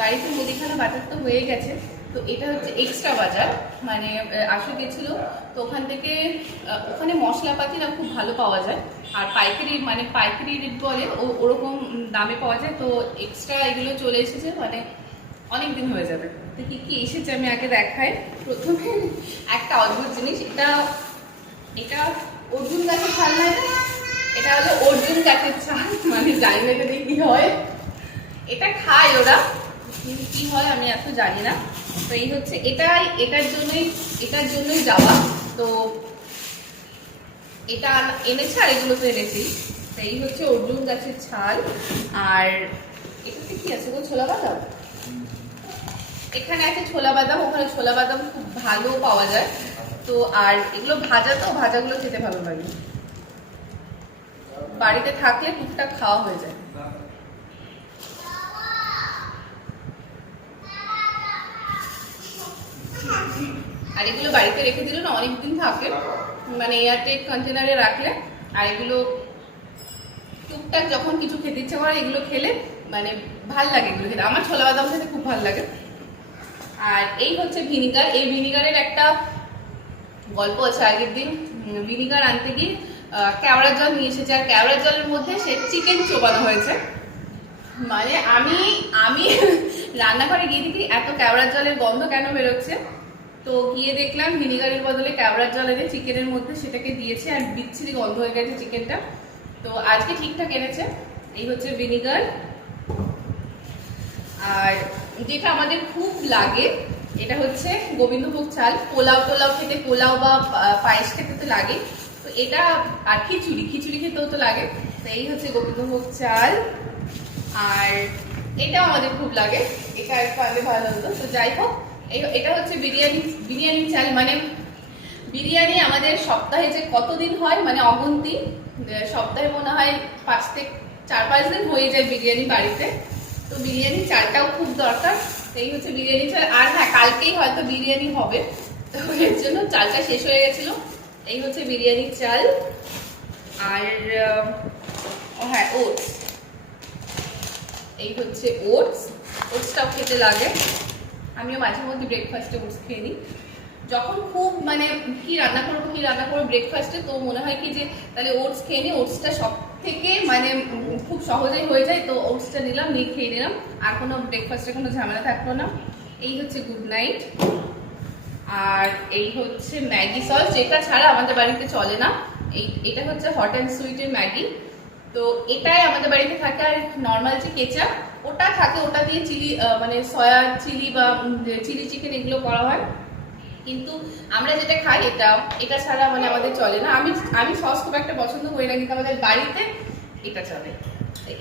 বাড়িতে মুদিখানা বাজার তো হয়ে গেছে, তো এটা হচ্ছে এক্সট্রা বাজার, মানে আসে গেছিলো, তো ওখান থেকে ওখানে মশলাপাতি না খুব ভালো পাওয়া যায়, আর পাইকারি মানে পাইকারি রেট বলে ওরকম দামে পাওয়া যায়, তো এক্সট্রা এগুলো চলে এসেছে, মানে অনেক দিন হয়ে যাবে। তো কি কি এসেছে আমি আগে দেখাই। প্রথমে একটা অদ্ভুত জিনিস, এটা এটা অর্জুন গাছের ছাল না, এটা হলো অর্জুন গাছের ছাল, মানে জানি না এটা কি হয়, এটা খায় ওরা, কি হয় আমি এত জানি না। তো এই হচ্ছে এটার জন্যই যাওয়া, তো এটা এনেছে আর এগুলো তো এনেছি। তো এই হচ্ছে অর্জুন গাছের ছাল, আর এটাতে কি আছে গো, ছোলা বাদাম, এখানে আছে ছোলা বাদাম, ওখানে ছোলা বাদাম খুব ভালো পাওয়া যায়। তো আর এগুলো ভাজা, তো ভাজাগুলো খেতে ভালো লাগে, বাড়িতে থাকলে টুকটাক খাওয়া হয়ে যায়। আর এগুলো বাড়িতে রেখে দিলে না অনেকদিন থাকে, মানে এয়ারটাইট কন্টেনারে রাখলে। আর এগুলো টুকটাক যখন কিছু খেতে ইচ্ছে করে এগুলো খেলে মানে ভাল লাগে, এগুলো খেতে আমার ছোলা বাদাম খেতে খুব ভালো লাগে। আর এই হচ্ছে ভিনিগার, এই ভিনিগারের একটা গল্প আছে। আগের দিন ভিনিগার আনতে গিয়ে কেওড়ার জল নিয়ে এসেছে, আর কেওড়ার জলের মধ্যে সে চিকেন চোবানো হয়েছে। মানে আমি রান্নাঘরে গিয়ে দেখি এত কেওড়ার জলের গন্ধ কেন বেরোচ্ছে, তো গিয়ে দেখলাম ভিনিগারের বদলে কেওড়ার জল এনে চিকেনের মধ্যে সেটাকে দিয়েছে, আর বিচ্ছিরি গন্ধ হয়ে গেছে চিকেনটা। তো আজকে ঠিকঠাক এনেছে। এই হচ্ছে ভিনিগার। আর যেটা আমাদের খুব লাগে এটা হচ্ছে গোবিন্দভোগ চাল, পোলাও খেতে, পোলাও বা পায়েস খেতে তো লাগে, তো এটা আর খিচুড়ি খেতেও তো লাগে। তো এই হচ্ছে গোবিন্দভোগ চাল, আর এটাও আমাদের খুব লাগে, এটা একটু আগে ভালো হতো। তো যাই হোক, এটা হচ্ছে বিরিয়ানি চাল, মানে বিরিয়ানি আমাদের সপ্তাহে যে কতদিন হয় মানে অগুন্তি, সপ্তাহে মনে হয় 4-5 দিন হয়ে যায় বিরিয়ানি বাড়িতে। তো বিরিয়ানি চালটাও খুব দরকার। এই হচ্ছে বিরিয়ানি চাল। আর হ্যাঁ, কালকেই হয়তো বিরিয়ানি হবে, তো এর জন্য চালটা শেষ হয়ে গেছিল। এই হচ্ছে বিরিয়ানি চাল। আর হ্যাঁ, ওটস, এই হচ্ছে ওটসটাও খেতে লাগে। আমিও মাঝে মধ্যে ব্রেকফাস্টে ওটস খেয়ে নিই, যখন খুব মানে কি রান্না করবো ব্রেকফাস্টে, তো মনে হয় কি যে তাহলে ওটস খেয়ে নিই, ওটসটা সব থেকে মানে খুব সহজেই হয়ে যায়, তো ওটসটা নিলাম, নিয়ে খেয়ে নিলাম, আর কোনো ব্রেকফাস্টে কোনো ঝামেলা থাকলো না। এই হচ্ছে গুড নাইট। আর এই হচ্ছে ম্যাগি সস, যেটা ছাড়া আমাদের বাড়িতে চলে না। এটা হচ্ছে হট অ্যান্ড সুইটের ম্যাগি, তো এটাই আমাদের বাড়িতে থাকে। আর নর্মাল যে কেচাপ ওটা থাকে, ওটা দিয়ে চিলি মানে সয়া চিলি বা চিলি চিকেন এগুলো করা হয়, কিন্তু আমরা যেটা খাই এটা ছাড়া মানে আমাদের চলে না। আমি সস খুব একটা পছন্দ করি না, কিন্তু আমাদের বাড়িতে এটা চলে।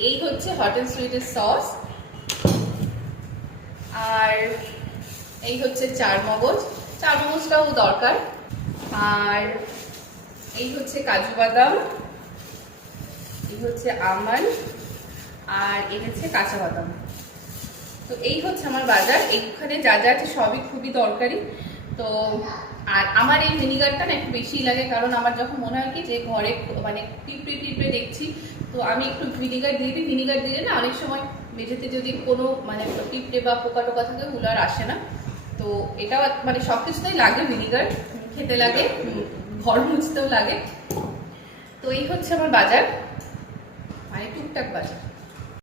এই হচ্ছে হট অ্যান্ড সুইটের সস। আর এই হচ্ছে চারমগজটাও দরকার। আর এই হচ্ছে কাজু বাদাম, এই হচ্ছে আমন্ড, আর এই হচ্ছে কাঁচা বাদাম। তো এই হচ্ছে আমার বাজার, এইখানে যা যা আছে সবই খুবই দরকারি। তো আর আমার এই ভিনিগারটা না একটু বেশি লাগে, কারণ আমার যখন মনে হয় কি যে ঘরে মানে পিঁপড়ে দেখছি, তো আমি একটু ভিনিগার দিয়ে দিই। ভিনিগার দিলে না অনেক সময় মেঝেতে যদি কোনো মানে পিঁপড়ে বা পোকা টোকা থাকে ওগুলো আর আসে না। তো এটাও মানে সব কিছুতেই লাগে ভিনিগার, খেতে লাগে, ঘর মুছতেও লাগে। তো এই হচ্ছে আমার বাজার, মানে টুকটাক বাজার।